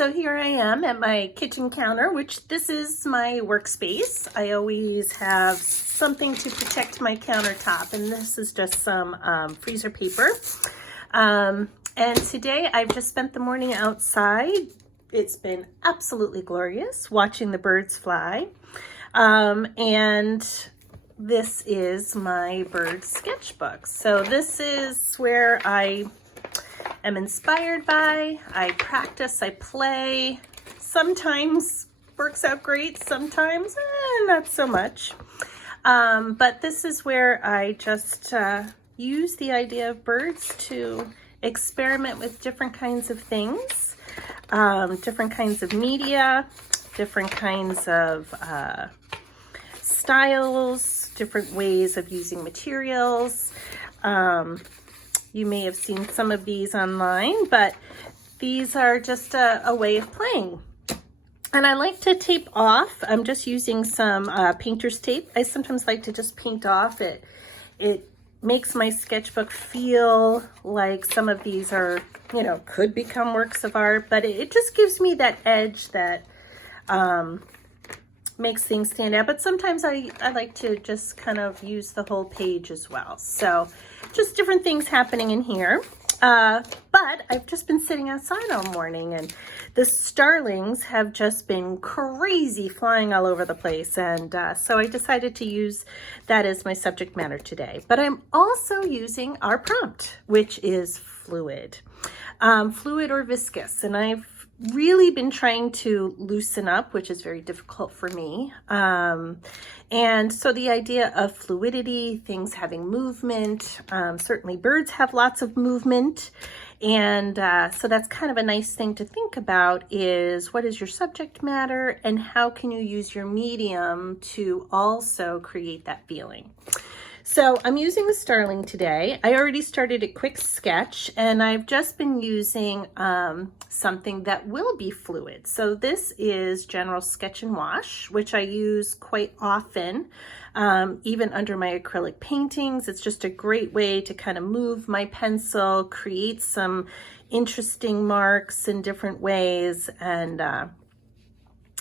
So here I am at my kitchen counter, which this is my workspace. I always have something to protect my countertop, and this is just some freezer paper. And today I've just spent the morning outside. It's been absolutely glorious watching the birds fly. And this is my bird sketchbook. So this is where I am inspired by. I practice, I play. Sometimes works out great, sometimes not so much. But this is where I just use the idea of birds to experiment with different kinds of things, different kinds of media, different kinds of styles, different ways of using materials. You may have seen some of these online, but these are just a way of playing. And I like to tape off. I'm just using some painter's tape. I sometimes like to just paint off. It makes my sketchbook feel like some of these are, you know, could become works of art, but it just gives me that edge that makes things stand out. But sometimes I like to just kind of use the whole page as well. So just different things happening in here. But I've just been sitting outside all morning, and the starlings have just been crazy flying all over the place. And so I decided to use that as my subject matter today. But I'm also using our prompt, which is fluid, fluid or viscous. And I've really been trying to loosen up, which is very difficult for me. And so the idea of fluidity, things having movement, certainly birds have lots of movement. And so that's kind of a nice thing to think about, is what is your subject matter and how can you use your medium to also create that feeling. So I'm using the Starling today. I already started a quick sketch, and I've just been using something that will be fluid. So this is General Sketch and Wash, which I use quite often, even under my acrylic paintings. It's just a great way to kind of move my pencil, create some interesting marks in different ways. And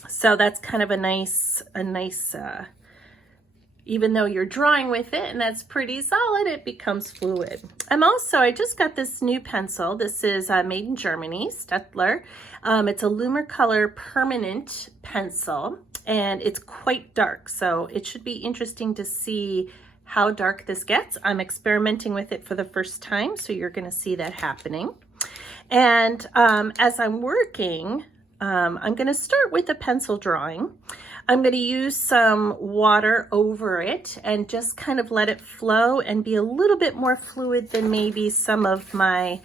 so that's kind of a nice, even though you're drawing with it and that's pretty solid, it becomes fluid. I just got this new pencil. This is made in Germany, Stettler. It's a Lumercolor permanent pencil, and it's quite dark. So it should be interesting to see how dark this gets. I'm experimenting with it for the first time, so you're gonna see that happening. And as I'm working, I'm gonna start with a pencil drawing. I'm going to use some water over it and just kind of let it flow and be a little bit more fluid than maybe some of my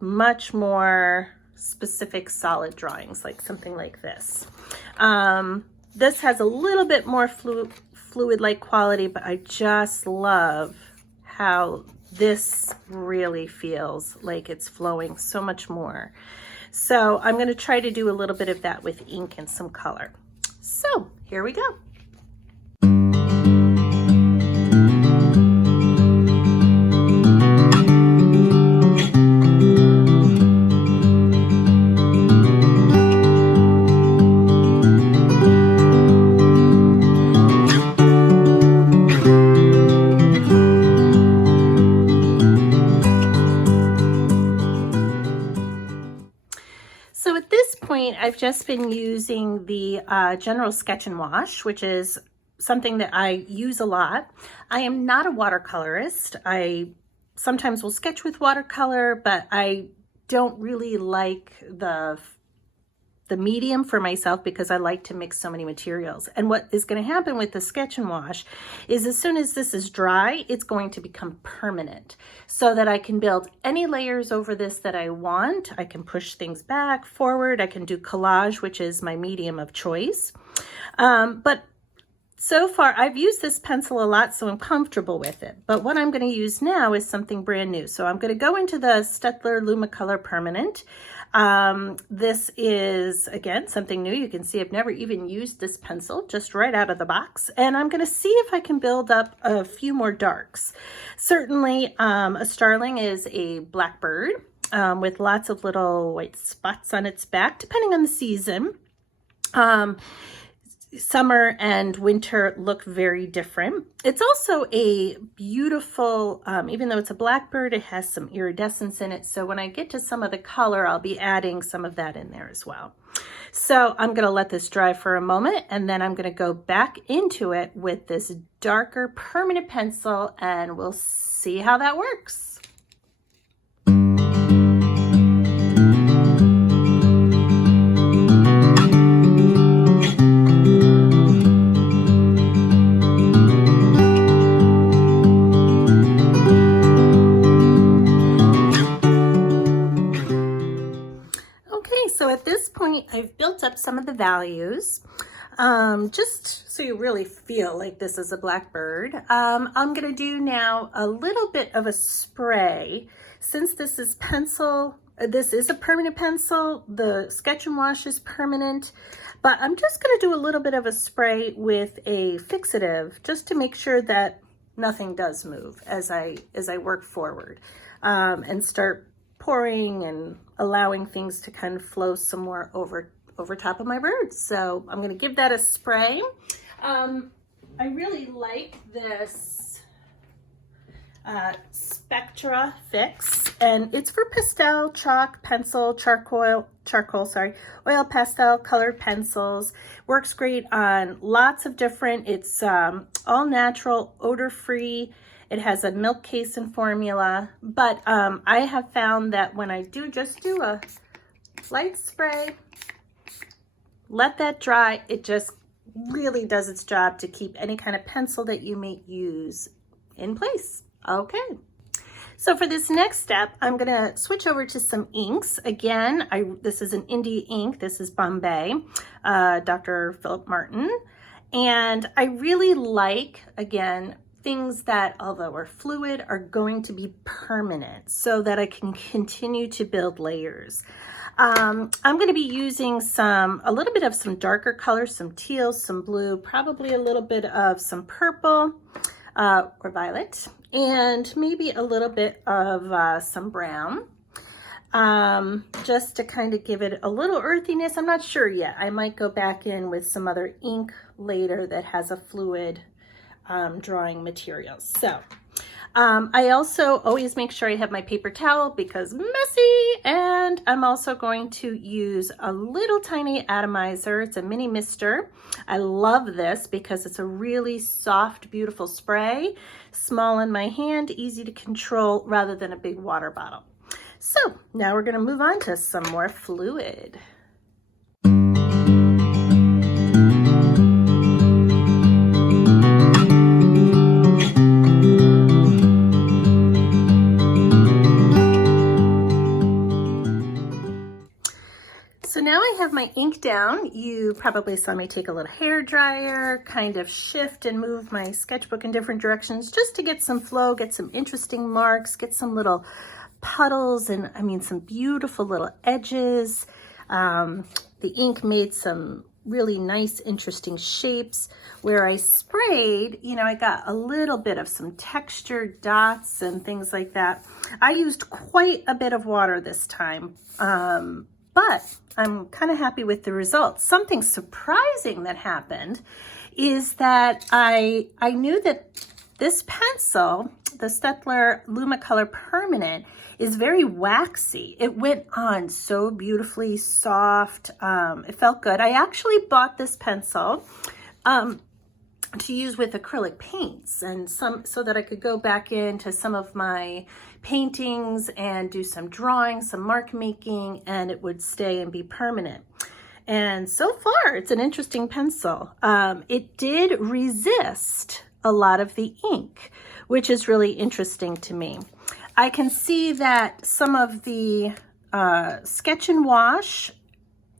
much more specific solid drawings, like something like this. This has a little bit more fluid-like quality, but I just love how this really feels like it's flowing so much more. So I'm going to try to do a little bit of that with ink and some color. So here we go. So at this point, I've just been using the General Sketch and Wash, which is something that I use a lot. I am not a watercolorist. I sometimes will sketch with watercolor, but I don't really like the medium for myself because I like to mix so many materials. And what is going to happen with the Sketch and Wash is, as soon as this is dry, it's going to become permanent, so that I can build any layers over this that I want. I can push things back, forward. I can do collage, which is my medium of choice. But so far, I've used this pencil a lot, so I'm comfortable with it. But what I'm going to use now is something brand new. So I'm going to go into the Stettler Lumercolor Permanent. This is, again, something new. You can see I've never even used this pencil, just right out of the box. And I'm going to see if I can build up a few more darks. Certainly, a starling is a black bird. with lots of little white spots on its back, depending on the season. Summer and winter look very different. It's also a beautiful, even though it's a blackbird, it has some iridescence in it. So when I get to some of the color, I'll be adding some of that in there as well. So I'm going to let this dry for a moment, and then I'm going to go back into it with this darker permanent pencil, and we'll see how that works. So at this point, I've built up some of the values, just so you really feel like this is a blackbird. I'm going to do now a little bit of a spray. Since this is this is a permanent pencil, the Sketch and Wash is permanent, but I'm just going to do a little bit of a spray with a fixative just to make sure that nothing does move as I work forward, and start pouring and allowing things to kind of flow some more over top of my birds. So I'm going to give that a spray. I really like this Spectra Fix, and it's for pastel, chalk, pencil, charcoal, oil pastel colored pencils. Works great on lots of different, it's all natural, odor-free. It has a milk casein formula, but I have found that when I just do a light spray, let that dry, it just really does its job to keep any kind of pencil that you may use in place. Okay. So for this next step, I'm going to switch over to some inks. Again, this is an Indie ink. This is Bombay, Dr. Philip Martin. And I really like, again, things that, although are fluid, are going to be permanent so that I can continue to build layers. I'm going to be using a little bit of some darker colors, some teal, some blue, probably a little bit of some purple or violet, and maybe a little bit of some brown, just to kind of give it a little earthiness. I'm not sure yet. I might go back in with some other ink later that has a fluid drawing materials. So I also always make sure I have my paper towel because messy, and I'm also going to use a little tiny atomizer. It's a mini mister. I love this because it's a really soft, beautiful spray, small in my hand, easy to control rather than a big water bottle. So now we're going to move on to some more fluid. So now I have my ink down. You probably saw me take a little hair dryer, kind of shift and move my sketchbook in different directions just to get some flow, get some interesting marks, get some little puddles, and some beautiful little edges. The ink made some really nice, interesting shapes. Where I sprayed, I got a little bit of some textured dots and things like that. I used quite a bit of water this time, but I'm kind of happy with the results. Something surprising that happened is that I knew that this pencil, the Staedtler Lumicolor Permanent, is very waxy. It went on so beautifully soft. It felt good. I actually bought this pencil to use with acrylic paints, and so that I could go back into some of my paintings and do some drawing, some mark making, and it would stay and be permanent. And so far, it's an interesting pencil. It did resist a lot of the ink, which is really interesting to me. I can see that some of the Sketch and Wash,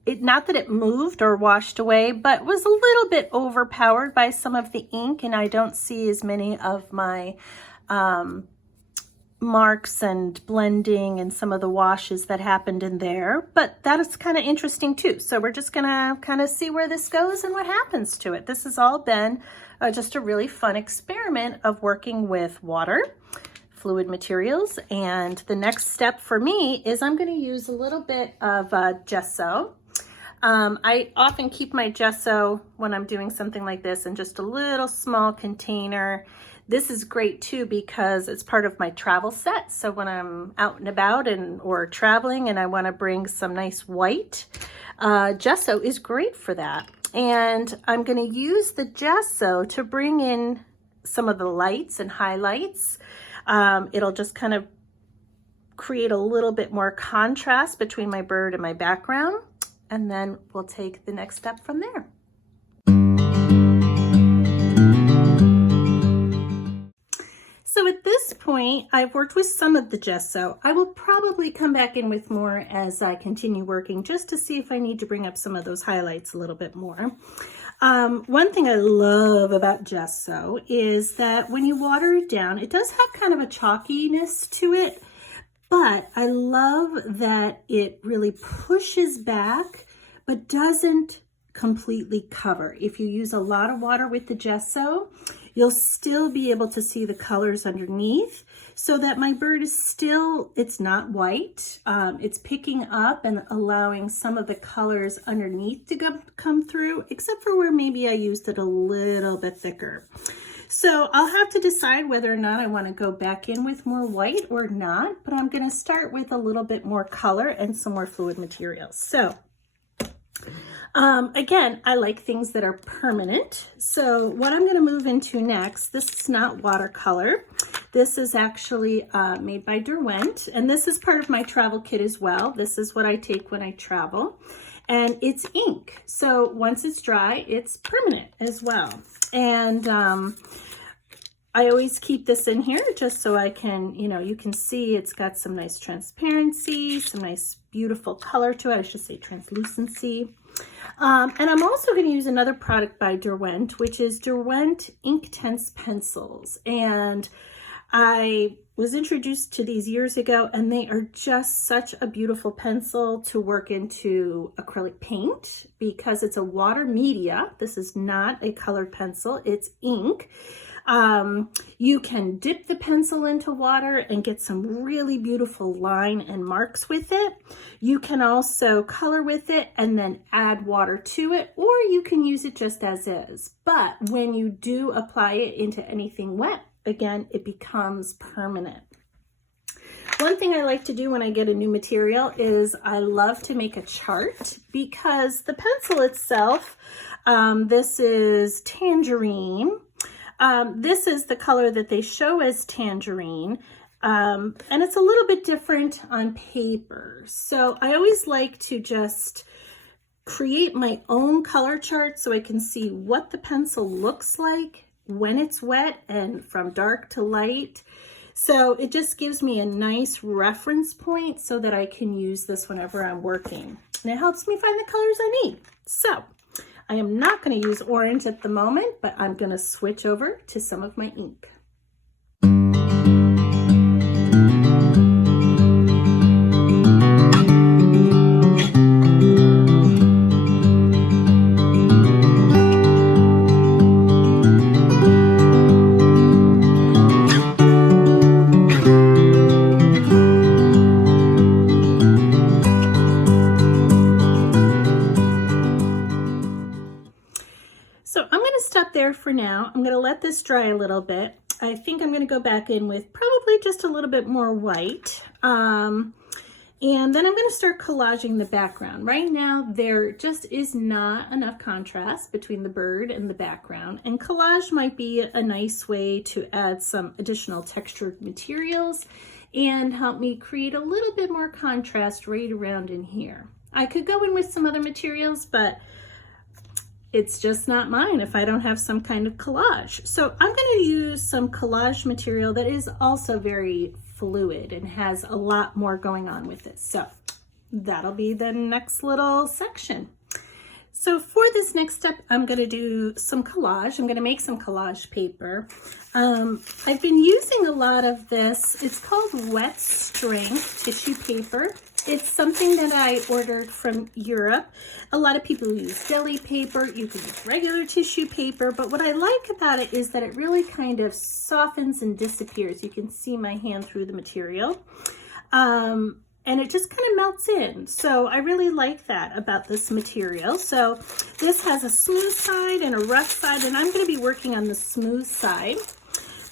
not that it moved or washed away, but was a little bit overpowered by some of the ink, and I don't see as many of my marks and blending and some of the washes that happened in there, but that is kind of interesting too. So we're just gonna kind of see where this goes and what happens to it. This has all been just a really fun experiment of working with water, fluid materials. And the next step for me is I'm going to use a little bit of gesso. I often keep my gesso when I'm doing something like this in just a little small container. This is great too because it's part of my travel set. So when I'm out and about or traveling and I want to bring some nice white, gesso is great for that. And I'm going to use the gesso to bring in some of the lights and highlights. It'll just kind of create a little bit more contrast between my bird and my background. And then we'll take the next step from there. So at this point, I've worked with some of the gesso. I will probably come back in with more as I continue working, just to see if I need to bring up some of those highlights a little bit more. One thing I love about gesso is that when you water it down, it does have kind of a chalkiness to it, but I love that it really pushes back, but doesn't completely cover. If you use a lot of water with the gesso, you'll still be able to see the colors underneath, so that my bird is still, it's not white. It's picking up and allowing some of the colors underneath to come through, except for where maybe I used it a little bit thicker. So I'll have to decide whether or not I want to go back in with more white or not, but I'm going to start with a little bit more color and some more fluid materials. So again, I like things that are permanent. So what I'm going to move into next, this is not watercolor. This is actually made by Derwent, and this is part of my travel kit as well. This is what I take when I travel, and it's ink. So once it's dry, it's permanent as well. And I always keep this in here just so I can, you can see it's got some nice transparency, some nice beautiful color to it. I should say translucency. And I'm also going to use another product by Derwent, which is Derwent Inktense pencils. And I was introduced to these years ago, and they are just such a beautiful pencil to work into acrylic paint because it's a water media. This is not a colored pencil, it's ink. You can dip the pencil into water and get some really beautiful line and marks with it. You can also color with it and then add water to it, or you can use it just as is. But when you do apply it into anything wet, again, it becomes permanent. One thing I like to do when I get a new material is I love to make a chart, because the pencil itself, this is tangerine. This is the color that they show as tangerine, and it's a little bit different on paper. So I always like to just create my own color chart so I can see what the pencil looks like when it's wet and from dark to light. So it just gives me a nice reference point so that I can use this whenever I'm working. And it helps me find the colors I need. So I am not going to use orange at the moment, but I'm going to switch over to some of my ink. So I'm going to stop there for now. I'm going to let this dry a little bit. I think I'm going to go back in with probably just a little bit more white. And then I'm going to start collaging the background. Right now, there just is not enough contrast between the bird and the background. And collage might be a nice way to add some additional textured materials and help me create a little bit more contrast right around in here. I could go in with some other materials, but it's just not mine if I don't have some kind of collage. So I'm going to use some collage material that is also very fluid and has a lot more going on with it. So that'll be the next little section. So for this next step, I'm going to do some collage. I'm going to make some collage paper. I've been using a lot of this. It's called wet strength tissue paper. It's something that I ordered from Europe. A lot of people use deli paper. You can use regular tissue paper, but what I like about it is that it really kind of softens and disappears. You can see my hand through the material. And it just kind of melts in. So I really like that about this material. So this has a smooth side and a rough side, and I'm going to be working on the smooth side.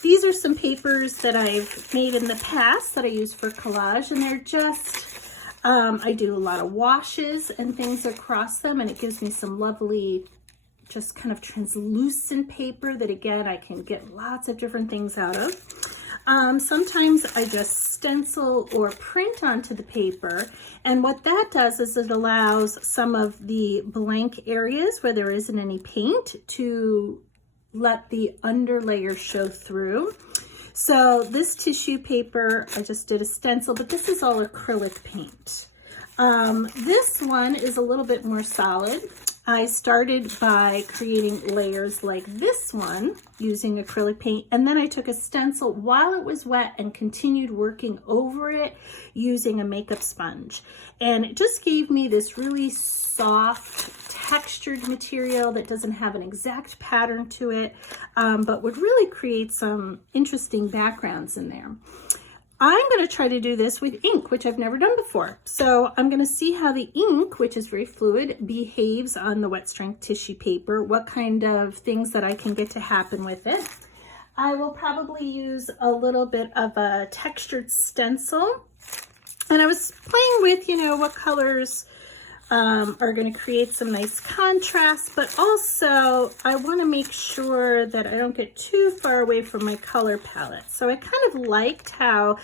These are some papers that I've made in the past that I use for collage, and they're just, I do a lot of washes and things across them, and it gives me some lovely, just kind of translucent paper that, again, I can get lots of different things out of. Sometimes I just stencil or print onto the paper, and what that does is it allows some of the blank areas where there isn't any paint to let the underlayer show through. So this tissue paper, I just did a stencil, but this is all acrylic paint. This one is a little bit more solid. I started by creating layers like this one using acrylic paint, and then I took a stencil while it was wet and continued working over it using a makeup sponge. And it just gave me this really soft, textured material that doesn't have an exact pattern to it, but would really create some interesting backgrounds in there. I'm going to try to do this with ink, which I've never done before. So I'm going to see how the ink, which is very fluid, behaves on the wet strength tissue paper, what kind of things that I can get to happen with it. I will probably use a little bit of a textured stencil. And I was playing with, you know, what colors are going to create some nice contrast, but also I want to make sure that I don't get too far away from my color palette. So I kind of liked how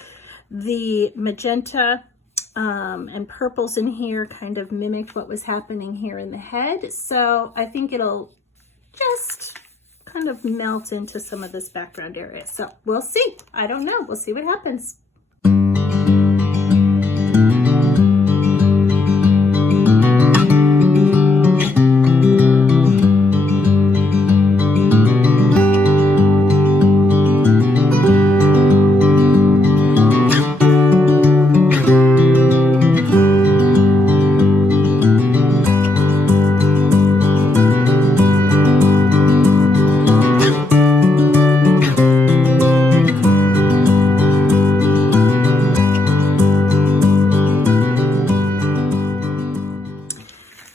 the magenta and purples in here kind of mimicked what was happening here in the head. So I think it'll just kind of melt into some of this background area. So we'll see. I don't know. We'll see what happens.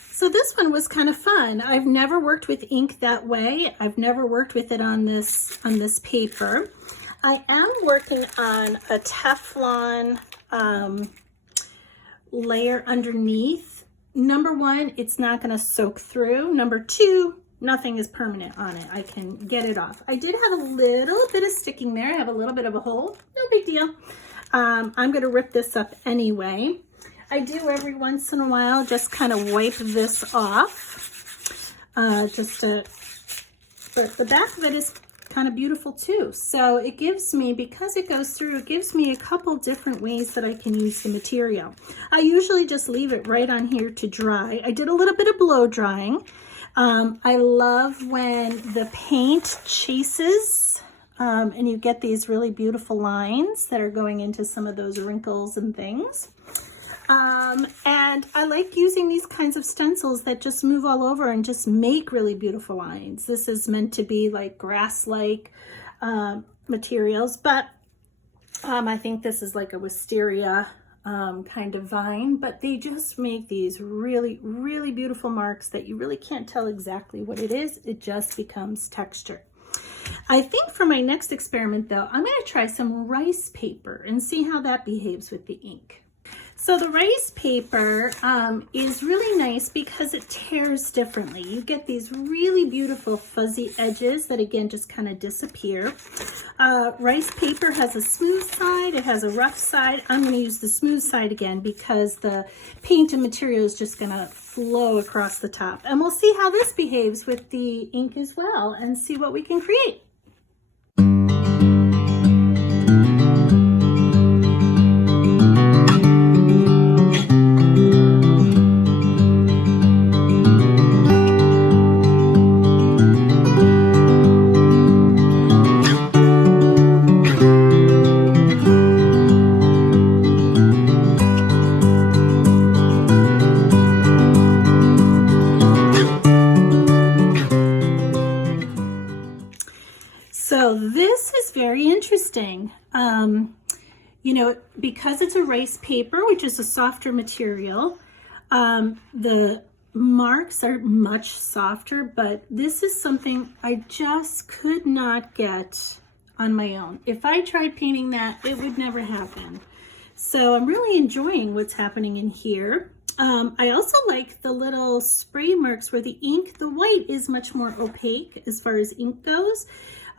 So this one was kind of fun. I've never worked with ink that way. I've never worked with it on this paper. I am working on a Teflon layer underneath. Number one, it's not going to soak through. Number two, nothing is permanent on it. I can get it off. I did have a little bit of sticking there. I have a little bit of a hole. No big deal. I'm going to rip this up anyway. I do every once in a while just kind of wipe this off, but the back of it is kind of beautiful too. So it gives me, because it goes through, it gives me a couple different ways that I can use the material. I usually just leave it right on here to dry. I did a little bit of blow drying. I love when the paint chases and you get these really beautiful lines that are going into some of those wrinkles and things. And I like using these kinds of stencils that just move all over and just make really beautiful lines. This is meant to be like grass-like materials, but I think this is like a wisteria kind of vine, but they just make these really, really beautiful marks that you really can't tell exactly what it is. It just becomes texture. I think for my next experiment though, I'm going to try some rice paper and see how that behaves with the ink. So the rice paper is really nice because it tears differently. You get these really beautiful fuzzy edges that again just kind of disappear. Rice paper has a smooth side, it has a rough side. I'm going to use the smooth side again because the paint and material is just going to flow across the top. And we'll see how this behaves with the ink as well and see what we can create. interesting. You know, because it's a rice paper, which is a softer material, the marks are much softer, but this is something I just could not get on my own. If I tried painting that, it would never happen. So I'm really enjoying what's happening in here. I also like the little spray marks where the ink, the white is much more opaque as far as ink goes.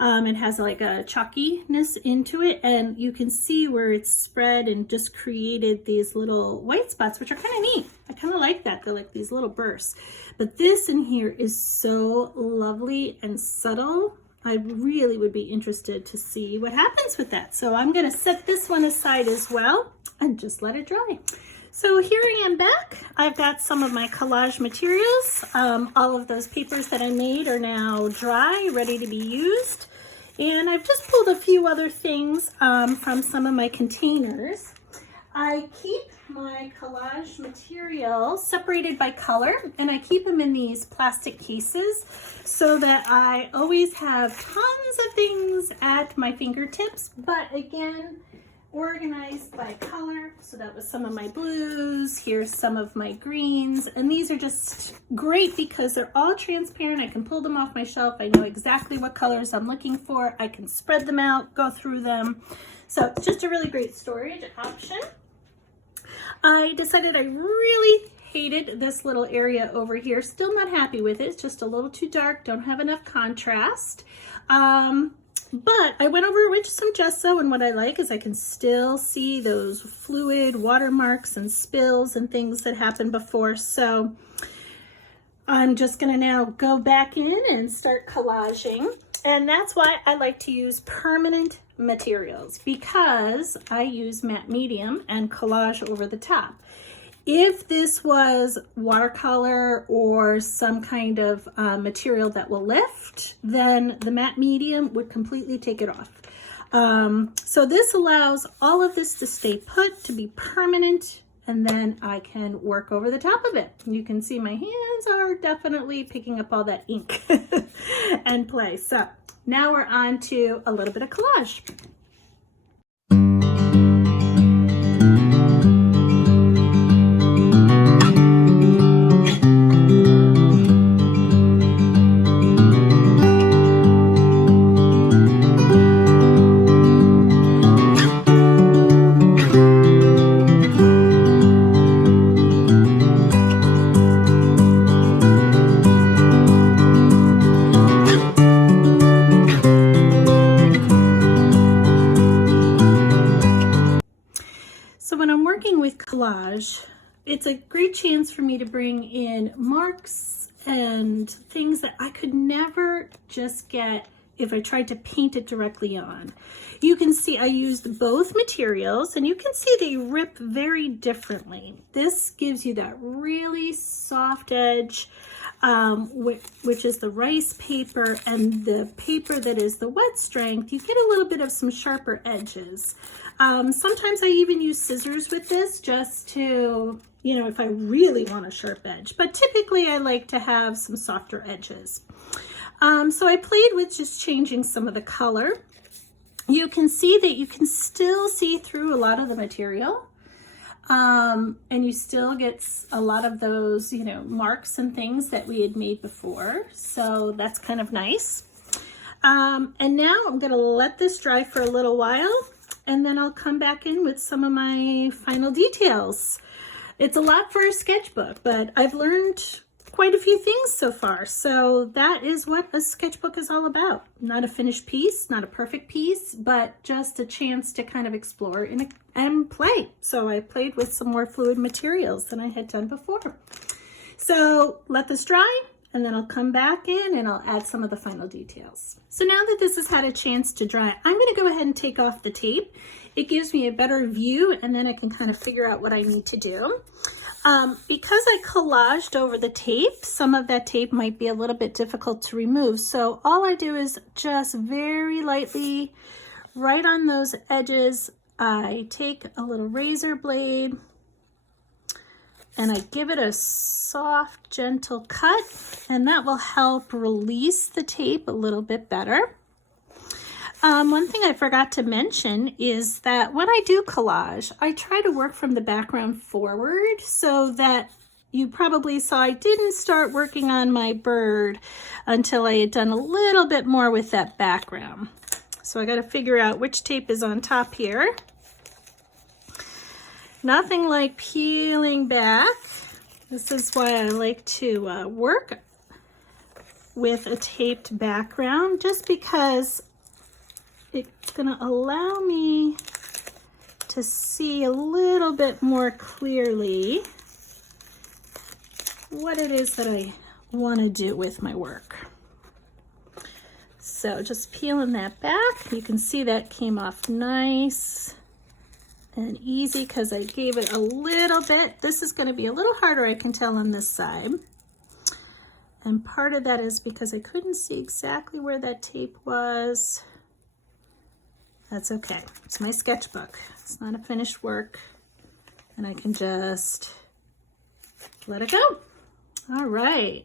It has like a chalkiness into it, and you can see where it's spread and just created these little white spots, which are kind of neat. I kind of like that. They're like these little bursts. But this in here is so lovely and subtle. I really would be interested to see what happens with that. So I'm going to set this one aside as well and just let it dry. So here I am back. I've got some of my collage materials. All of those papers that I made are now dry, ready to be used. And I've just pulled a few other things from some of my containers. I keep my collage material separated by color, and I keep them in these plastic cases so that I always have tons of things at my fingertips, but again, organized by color. So that was some of my blues, here's some of my greens, and these are just great because they're all transparent. I can pull them off my shelf. I know exactly what colors I'm looking for. I can spread them out, go through them. So it's just a really great storage option. I decided I really hated this little area over here. Still not happy with it. It's just a little too dark, don't have enough contrast. But I went over it with some gesso, and what I like is I can still see those fluid watermarks and spills and things that happened before. So I'm just gonna now go back in and start collaging. And that's why I like to use permanent materials, because I use matte medium and collage over the top. If this was watercolor or some kind of material that will lift, then the matte medium would completely take it off. So this allows all of this to stay put, to be permanent, and then I can work over the top of it. You can see my hands are definitely picking up all that ink and play. So now we're on to a little bit of collage. Collage, it's a great chance for me to bring in marks and things that I could never just get if I tried to paint it directly on. You can see I used both materials, and you can see they rip very differently. This gives you that really soft edge, which is the rice paper, and the paper that is the wet strength, you get a little bit of some sharper edges. Sometimes I even use scissors with this just to, you know, if I really want a sharp edge, but typically I like to have some softer edges. So I played with just changing some of the color. You can see that you can still see through a lot of the material, and you still get a lot of those, you know, marks and things that we had made before. So that's kind of nice. And now I'm going to let this dry for a little while, and then I'll come back in with some of my final details. It's a lot for a sketchbook, but I've learned quite a few things so far. So that is what a sketchbook is all about. Not a finished piece, not a perfect piece, but just a chance to kind of explore and play. So I played with some more fluid materials than I had done before. So let this dry, and then I'll come back in and I'll add some of the final details. So now that this has had a chance to dry, I'm going to go ahead and take off the tape. It gives me a better view, and then I can kind of figure out what I need to do. Because I collaged over the tape, some of that tape might be a little bit difficult to remove. So all I do is just very lightly, right on those edges, I take a little razor blade and I give it a soft, gentle cut, and that will help release the tape a little bit better. One thing I forgot to mention is that when I do collage, I try to work from the background forward so that you probably saw I didn't start working on my bird until I had done a little bit more with that background. So I got to figure out which tape is on top here. Nothing like peeling back. This is why I like to work with a taped background, just because it's going to allow me to see a little bit more clearly what it is that I want to do with my work. So just peeling that back, you can see that came off nice and easy because I gave it a little bit. This is going to be a little harder, I can tell, on this side. And part of that is because I couldn't see exactly where that tape was. That's okay. It's my sketchbook. It's not a finished work. And I can just let it go. All right.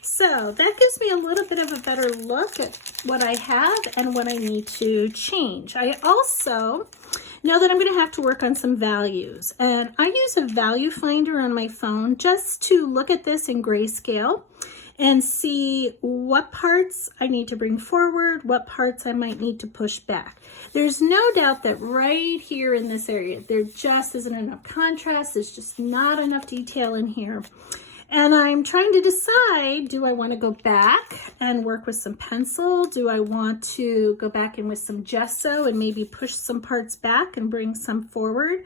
So that gives me a little bit of a better look at what I have and what I need to change. I also know that I'm going to have to work on some values. And I use a value finder on my phone just to look at this in grayscale and see what parts I need to bring forward, what parts I might need to push back. There's no doubt that right here in this area, there just isn't enough contrast. There's just not enough detail in here. And I'm trying to decide, do I want to go back and work with some pencil? Do I want to go back in with some gesso and maybe push some parts back and bring some forward?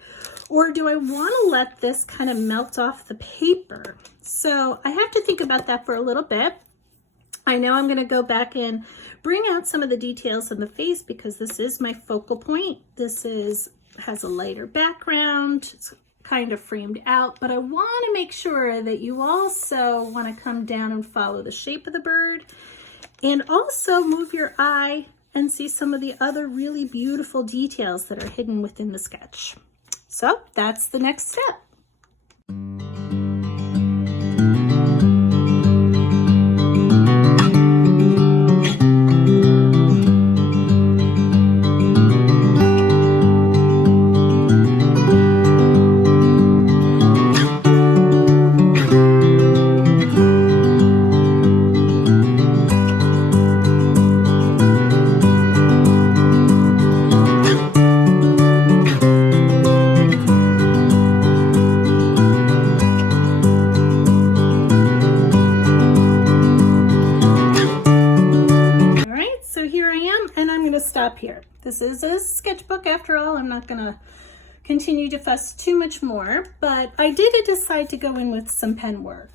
Or do I want to let this kind of melt off the paper? So I have to think about that for a little bit. I know I'm going to go back and bring out some of the details in the face because this is my focal point. This has a lighter background. It's kind of framed out, but I want to make sure that you also want to come down and follow the shape of the bird and also move your eye and see some of the other really beautiful details that are hidden within the sketch. So that's the next step. Stop here. This is a sketchbook after all. I'm not gonna continue to fuss too much more, but I did decide to go in with some pen work.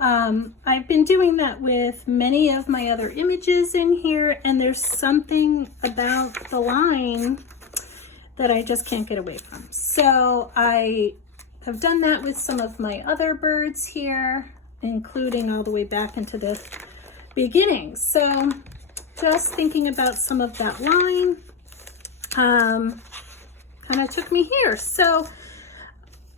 I've been doing that with many of my other images in here, and there's something about the line that I just can't get away from. So I have done that with some of my other birds here, including all the way back into the beginning. So just thinking about some of that line kind of took me here. So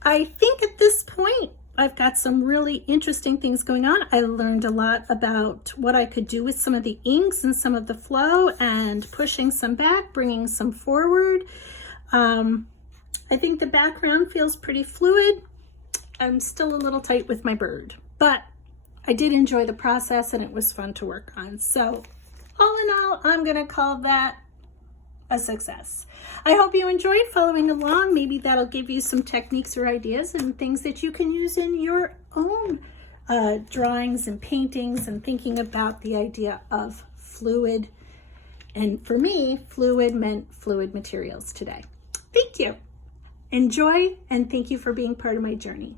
I think at this point I've got some really interesting things going on. I learned a lot about what I could do with some of the inks and some of the flow and pushing some back, bringing some forward. I think the background feels pretty fluid. I'm still a little tight with my bird, but I did enjoy the process and it was fun to work on. So all in all, I'm going to call that a success. I hope you enjoyed following along. Maybe that'll give you some techniques or ideas and things that you can use in your own drawings and paintings and thinking about the idea of fluid. And for me, fluid meant fluid materials today. Thank you. Enjoy, and thank you for being part of my journey.